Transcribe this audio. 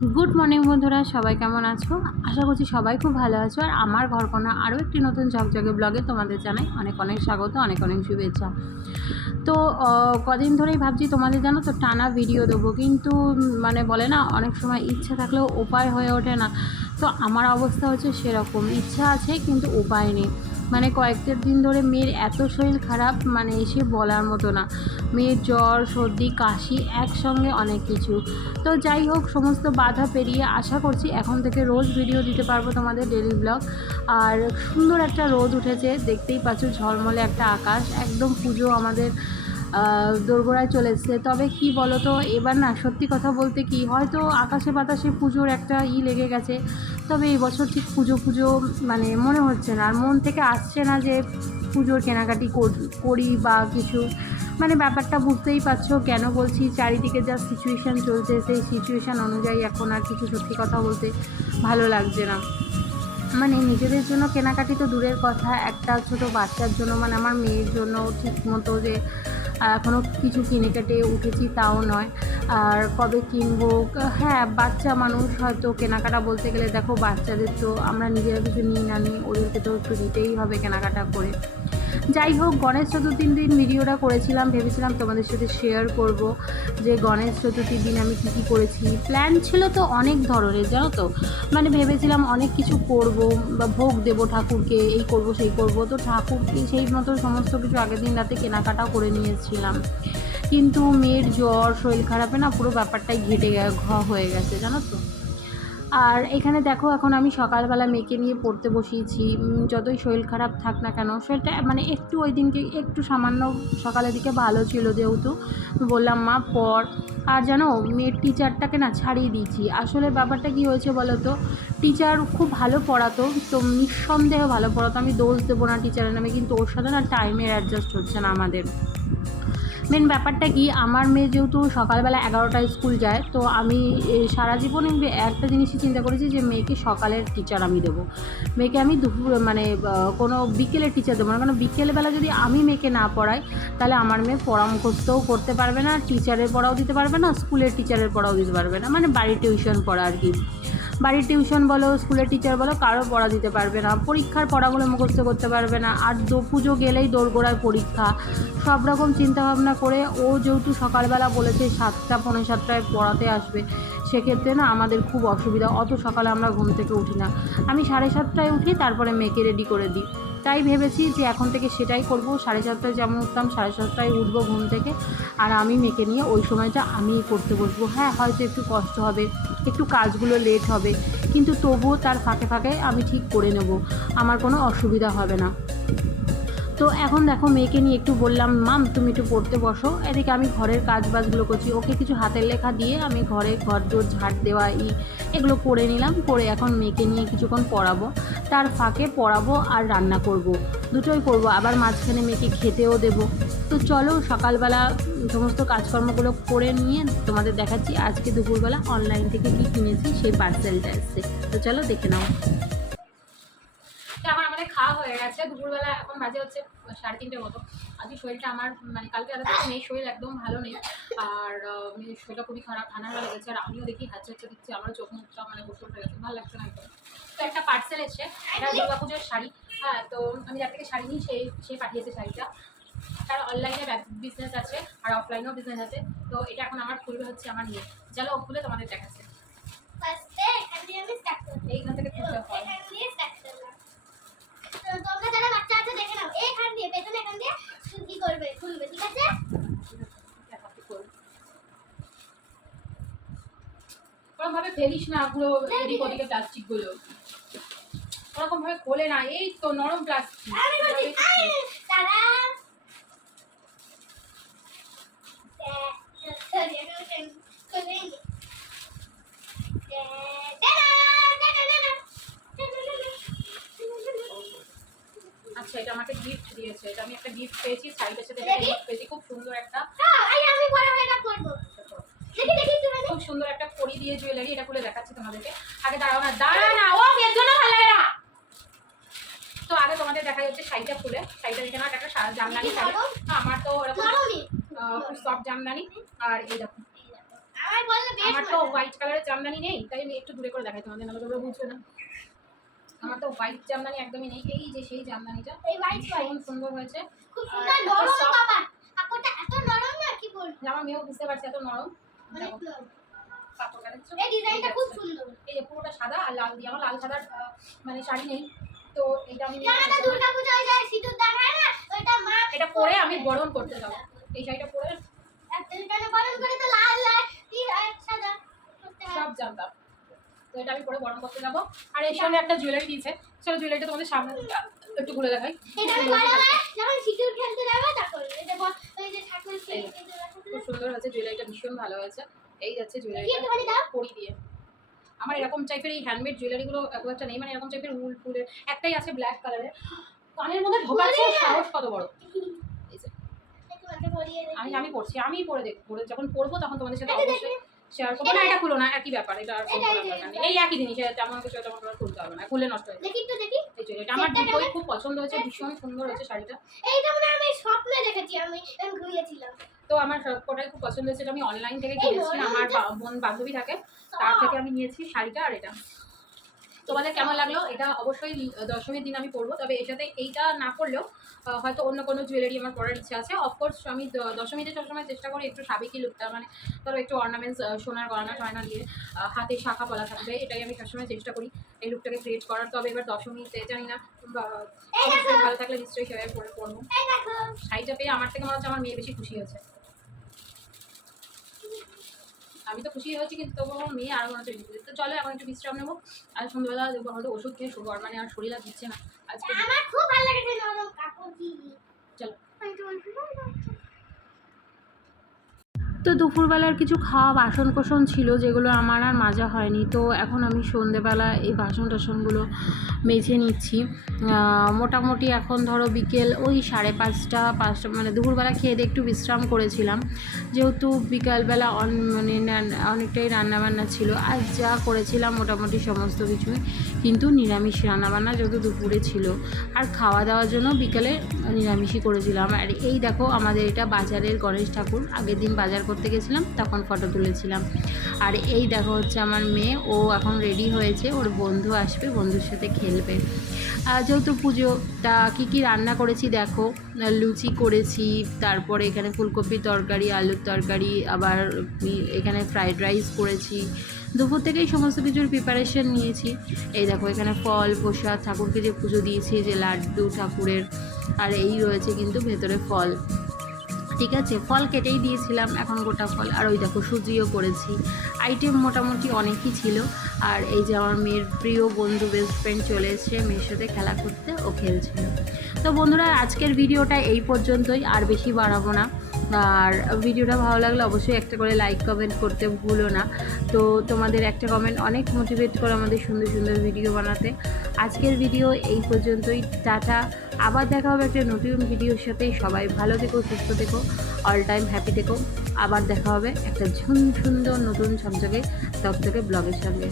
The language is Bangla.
গুড মর্নিং বন্ধুরা, সবাই কেমন আছো? আশা করছি সবাই খুব ভালো আছো। আর আমার ঘরকোনা আরও একটি নতুন ঝকঝকে ব্লগে তোমাদের জানাই অনেক অনেক স্বাগত, অনেক অনেক শুভেচ্ছা। তো কদিন ধরেই ভাবছি তোমাদের জানো তো টানা ভিডিও দেবো, কিন্তু মানে বলে না অনেক সময় ইচ্ছা থাকলেও উপায় হয়ে ওঠে না। তো আমার অবস্থা হচ্ছে সেরকম, ইচ্ছা আছে কিন্তু উপায় নেই। মানে কয়েকটা দিন ধরে মেয়ের এত শরীর খারাপ, মানে এসে বলার মতো না। মেয়ের জ্বর, সর্দি, কাশি, একসঙ্গে অনেক কিছু। তো যাই হোক, সমস্ত বাধা পেরিয়ে আশা করছি এখন থেকে রোজ ভিডিও দিতে পারবো তোমাদের, ডেলি ব্লগ। আর সুন্দর একটা রোদ উঠেছে, দেখতেই পাচ্ছ, ঝলমলে একটা আকাশ, একদম পুজো আমাদের দোরগোড়ায় চলে এসছে। তবে কি বলো তো, এবার না সত্যি কথা বলতে কি, হয়তো আকাশে বাতাসে পুজোর একটা লেগে গেছে, তবে এই বছর ঠিক পুজো পুজো মানে মনে হচ্ছে না, আর মন থেকে আসছে না যে পুজোর কেনাকাটি করি বা কিছু। মানে ব্যাপারটা বুঝতেই পারছো কেন বলছি, চারিদিকে যা সিচুয়েশান চলছে সেই সিচুয়েশান অনুযায়ী এখন আর কিছু সত্যি কথা বলতে ভালো লাগছে না। মানে নিজেদের জন্য কেনাকাটি তো দূরের কথা, একটা ছোট বাচ্চার জন্য, মানে আমার মেয়ের জন্য ঠিক মতো যে এখনও কিছু কিনে কেটে উঠেছি তাও নয়। আর কবে কিনবো, হ্যাঁ বাচ্চা মানুষ, হয়তো কেনাকাটা বলতে গেলে দেখো বাচ্চাদের তো আমরা নিজেরা কিছু নিই না নিই, ওদেরকে তো একটু নিতেই হবে কেনাকাটা করে। যাই হোক, গণেশ চতুর্থীর দিন ভিডিওটা করেছিলাম, ভেবেছিলাম তোমাদের সাথে শেয়ার করব যে গণেশ চতুর্থীর দিন আমি কী করেছি। প্ল্যান ছিল তো অনেক ধরনের, জানো তো, মানে ভেবেছিলাম অনেক কিছু করব বা ভোগ দেবো ঠাকুরকে, এই করব সেই করব। তো ঠাকুরকে সেই মতো সমস্ত কিছু আগের দিন রাতে কেনাকাটাও করে নিয়েছিলাম, কিন্তু মেয়ের জ্বর, শরীর খারাপে না পুরো ব্যাপারটাই হয়ে গেছে, জানো তো। আর এখানে দেখো, এখন আমি সকালবেলা মেয়েকে নিয়ে পড়তে বসিয়েছি। যতই শরীর খারাপ থাক না কেন, শরীরটা মানে একটু ওই দিনকে একটু সামান্য সকালের দিকে ভালো ছিল, যেহেতু বললাম মা পড়। আর জানো, মেয়ের টিচারটাকে না ছাড়িয়ে দিয়েছি। আসলে ব্যাপারটা কী হয়েছে বলো তো, টিচার খুব ভালো পড়াতো, তো নিঃসন্দেহে ভালো পড়াতো, আমি দোষ দেবো না টিচারের নামে, কিন্তু ওর সাথে না টাইমের অ্যাডজাস্ট হচ্ছে না আমাদের। মেন ব্যাপারটা কি, আমার মেয়ে যেহেতু সকালবেলা 11টায় স্কুল যায়, তো আমি সারা জীবন একটা জিনিসই চিন্তা করেছি যে মেয়েকে সকালের টিচার আমি দেবো। মেয়েকে আমি দুপুর মানে কোনো বিকেলের টিচার দেবো না, কারণ বিকেলবেলা যদি আমি মেয়েকে না পড়াই, তাহলে আমার মেয়ে পড়া মুখস্থও করতে পারবে না, টিচারের পড়াও দিতে পারবে না, স্কুলের টিচারের পড়াও দিতে পারবে না, মানে বাড়ির টিউশন পড়া আর কি। বাড়ির টিউশন বলো, স্কুলের টিচার বলো, কারো পড়া দিতে পারবে না, পরীক্ষার পড়াগুলো মুখস্থ করতে পারবে না। আর পুজো গেলেই দোরগোড়ায় পরীক্ষা, সব রকম চিন্তাভাবনা করে ও যেহেতু সকালবেলা বলেছে 7টা পৌনে 7টায় পড়াতে আসবে, সেক্ষেত্রে না আমাদের খুব অসুবিধা। অত সকালে আমরা ঘুম থেকে উঠি না, আমি 7:30টায় উঠি, তারপরে মেয়েকে রেডি করে দিই। তাই ভেবেছি যে এখন থেকে সেটাই করব, 7:30টায় যেমন উঠতাম 7:30টায় উঠবো ঘুম থেকে, আর আমি মেয়েকে নিয়ে ওই সময়টা আমিই করতে বসবো। হ্যাঁ হয়তো একটু কষ্ট হবে, একটু কাজগুলো লেট হবে, কিন্তু তবুও তার ফাঁকে ফাঁকে আমি ঠিক করে নেব, আমার কোনো অসুবিধা হবে না। তো এখন দেখো, মেয়েকে নিয়ে একটু বললাম মাম তুমি একটু পড়তে বসো, এদিকে আমি ঘরের কাজ বাজগুলো করছি, ওকে কিছু হাতের লেখা দিয়ে আমি ঘর দোর ঝাড় দেওয়া এগুলো করে নিলাম, করে এখন মেয়েকে নিয়ে কিছুক্ষণ পড়াবো, তার ফাঁকে পড়াবো আর রান্না করব, দুটোই করব, আবার মাঝখানে মেয়েকে খেতেও দেবো। তো চলো সকালবেলা সমস্ত কাজকর্মগুলো করে নিয়ে তোমাদের দেখাচ্ছি আজকে দুপুরবেলা অনলাইন থেকে কী কিনেছি, সেই পার্সেলটা এসছে। তো চলো দেখে নাও। এখন আমাদের খাওয়া হয়ে গেছে দুপুরবেলা, এখন বাজে হচ্ছে 3:30টার মতো। আজকে শরীরটা আমার মানে কালকে রাতে থেকে মেয়ের শরীর একদম ভালো নেই, আর মেয়ের শরীরটা খুবই খারাপ, ঠান্ডা লেগেছে, আর আমিও দেখি হাঁচে দিচ্ছি, আমার চোখ মুখটা মানে গোসল হয়ে গেছে, ভালো লাগছে না একদম। তো একটা পার্সেল এসছে, এটা দুর্গা পুজোর শাড়ি। হ্যাঁ, তো আমি যার থেকে শাড়ি নিই সে পাঠিয়েছে শাড়িটা। তার অনলাইনে বিজনেস আছে আর অফলাইনেও বিজনেস আছে। তো এটা এখন আমার খুলবে হচ্ছে আমার নিয়ে, চলো খুলে তোমাদের দেখাচ্ছে। এইখান থেকে খুলতে হয়, তোমরা যারা বাচ্চা আছে দেখে নাও, এইখান দিয়ে পেছনে এখান দিয়ে কি করবে, খুলবে, ঠিক আছে? ওরকম ভাবে ফেলিস না, পুরো এদিক ওদিকে প্লাস্টিক গুলো ওরকম ভাবে খোলে না, এই তো নরম প্লাস্টিক। আচ্ছা, এটা আমাকে গিফট দিয়েছে, এটা আমি একটা গিফট পেয়েছি, শাড়িটার সাথে গিফট পেয়েছি, খুব সুন্দর একটা, আমি বড় হয়ে এটা করব। দেখি খুব সুন্দর একটা পরি দিয়ে জুয়েলারি, এটা খুলে দেখাচ্ছি তোমাদেরকে। আগে দাঁড়াও না, ও এর জন্য ভালো লাগে না। তো আগে তোমাদের দেখা যাচ্ছে শাড়িটা খুলে, শাড়িটা দেখে না, একটা জামদানি শাড়ি, আমার তো এরকম খুব সফট জামদানি। আর এই দেখো, আমার তো হোয়াইট কালারের জামদানি নেই, তাই আমি একটু দূরে করে দেখাই তোমাদের, নাহলে তোমরা বুঝবে না। আমার তো হোয়াইট জামদানি একদমই নেই, এই যে সেই জামদানিটা, এই হোয়াইট ভীষণ সুন্দর হয়েছে। খুব সুন্দর নরম বাবা, কাপড়টা এত নরম না কি বলবো, আমার মেয়েও বুঝতে পারছে এত নরম। অনেক নরম। কাপড়টা দেখছো, এই ডিজাইনটা খুব সুন্দর। এই যে পুরোটা সাদা আর লাল দিয়ে, আমার লাল সাদার মানে শাড়ি নেই, তো এটা আমি জানো তো দুর্গা পূজায় যায় সিঁদুর দেখায় না, ওইটা মা এটা পরে আমি বরণ করতে যাবো, এই শাড়িটা পরে এখানে বরণ করে তো লাল লাল কি সাদা করতে হয়। সব জানতাম, তো এটা আমি পরে বরণ করতে যাবো। আর এর সঙ্গে একটা জুয়েলারি দিয়েছে, চলো জুয়েলারিটা তোমাদের সামনে একটু ঘুরে দেখাই। এটা আমি বড় হয় যখন সিঁদুর খেলতে যাবে তখন এটা ওই যে ঠাকুর খুব সুন্দর হয়েছে জুয়েলারিটা, ভীষণ ভালো হয়েছে। এই যাচ্ছে কি জুয়েলারিটা একটুখানি দাও। পরি দিয়ে। আমার এরকম টাইপের এই হ্যান্ডমেড জুয়েলারিগুলো খুব একটা নেই, মানে এরকম টাইপের উল ফুলের একটাই আছে ব্ল্যাক কালারের, কানের মধ্যে ঢোকাচ্ছে সাহস কত বড়। এই যে একটু আমাকে পরিয়ে দে। আমি পড়ছি, আমি পরে দেখবো, পরে যখন পড়বো তখন তোমাদের সাথে অবশ্যই শেয়ার করবো। না এটা খুলো না, একই ব্যাপার, এটা আর কোনো করার দরকার নেই। এই একই জিনিস, তেমন কিছু তেমন করে খুলতে হবে না, খুললে নষ্ট হয়ে যাবে। দেখি একটু দেখি। এই জুয়েলারিটা আমার দুটোই খুব পছন্দ হয়েছে, ভীষণ সুন্দর হয়েছে শাড়িটা। এইটা মনে হয় আমি স্বপ্নে দেখেছি, আমি ঘুরিয়েছিলাম। তো আমার সবকটাই খুব পছন্দ হয়েছে, এটা আমি অনলাইন থেকে কিনেছি, আমার বোন বান্ধবী থাকে তার থেকে আমি নিয়েছি শাড়িটা। আর এটা তোমাদের কেমন লাগলো এটা অবশ্যই দশমীর দিন আমি পরবো, তবে এর সাথে এইটা না করলেও হয়তো অন্য কোনো জুয়েলারি আমার পরার ইচ্ছা আছে। অফকোর্স আমি দশমীতে সবসময় চেষ্টা করি একটু সাবেকি লুকটা, মানে ধরো একটু অর্নামেন্টস, সোনার গয়না টয়না দিয়ে হাতে শাখা পলা থাকবে, এটাই আমি সবসময় চেষ্টা করি এই লুকটাকে ক্রিয়েট করার। তবে এবার দশমীতে জানি না, অবশ্যই ভালো থাকলে নিশ্চয়ই সেভাবে পরে পরবো। এই দেখো শাড়িটা পেয়ে আমার থেকে মনে হচ্ছে আমার মেয়ে বেশি খুশি হয়েছে। আমি তো খুশি হয়েছি, কিন্তু তবু আমার মেয়ে আরও মনে হচ্ছে বেশি খুশি। তো চলো এখন একটু বিশ্রাম নেবো, আর সন্ধ্যাবেলা হয়তো ওষুধ খেয়ে শোবো, মানে আর শরীর আর দিচ্ছে না আজকে। আমার খুব ভালো লেগেছে নরম কাপড় দিয়ে। চলো। আমি তো বলছি না। তো দুপুরবেলার কিছু খাওয়া বাসন কোসন ছিল যেগুলো আমার আর মাজা হয়নি, তো এখন আমি সন্ধেবেলা এই বাসন টাসনগুলো মেজে নিচ্ছি। মোটামুটি এখন ধরো বিকেল ওই 5:30 মানে দুপুরবেলা খেয়ে দিয়ে একটু বিশ্রাম করেছিলাম, যেহেতু বিকালবেলা মানে অনেকটাই রান্নাবান্না ছিল। আজ যা করেছিলাম মোটামুটি সমস্ত কিছুই কিন্তু নিরামিষ রান্নাবান্না, যেহেতু দুপুরে ছিল। আর খাওয়া দাওয়ার জন্য বিকালে নিরামিষই করেছিলাম। আর এই দেখো আমাদের এটা বাজারের গণেশ ঠাকুর, আগের দিন বাজার করতে গেছিলাম তখন ফটো তুলেছিলাম। আর এই দেখো হচ্ছে আমার মেয়ে, ও এখন রেডি হয়েছে, ওর বন্ধু আসবে, বন্ধুর সাথে খেলবে। যেহেতু পুজোটা কী কী রান্না করেছি দেখো, লুচি করেছি, তারপরে এখানে ফুলকপির তরকারি, আলুর তরকারি, আবার এখানে ফ্রাইড রাইস করেছি। দুপুর থেকেই সমস্ত কিছুর প্রিপারেশন নিয়েছি। এই দেখো এখানে ফল প্রসাদ, ঠাকুরকে যে পুজো দিয়েছি, যে লাড্ডু ঠাকুরের, আর এই রয়েছে কিন্তু ভেতরে ফল। ঠিক আছে, ফল কেটেই দিয়েছিলাম, এখন গোটা ফল। আর ওই দেখো সুজিও করেছি, আইটেম মোটামুটি অনেকই ছিল। আর এই যে আমার মেয়ের প্রিয় বন্ধু বেস্ট ফ্রেন্ড চলে এসেছে মেয়ের সাথে খেলা করতে, ও খেলছিল। তো বন্ধুরা আজকের ভিডিওটা এই পর্যন্তই, আর বেশি বাড়াবো না। আর ভিডিওটা ভালো লাগলে অবশ্যই একটা করে লাইক কমেন্ট করতে ভুলো না। তো তোমাদের একটা কমেন্ট অনেক মোটিভেট করে আমাদের সুন্দর সুন্দর ভিডিও বানাতে। আজকের ভিডিও এই পর্যন্তই, টাটা। আবার দেখা হবে একটা নতুন ভিডিওর সাথে। সবাই ভালো থেকো, সুস্থ থেকো, অল টাইম হ্যাপি থেকো। আবার দেখা হবে একটা সুন্দর নতুন ঝকঝকে ব্লগের সঙ্গে।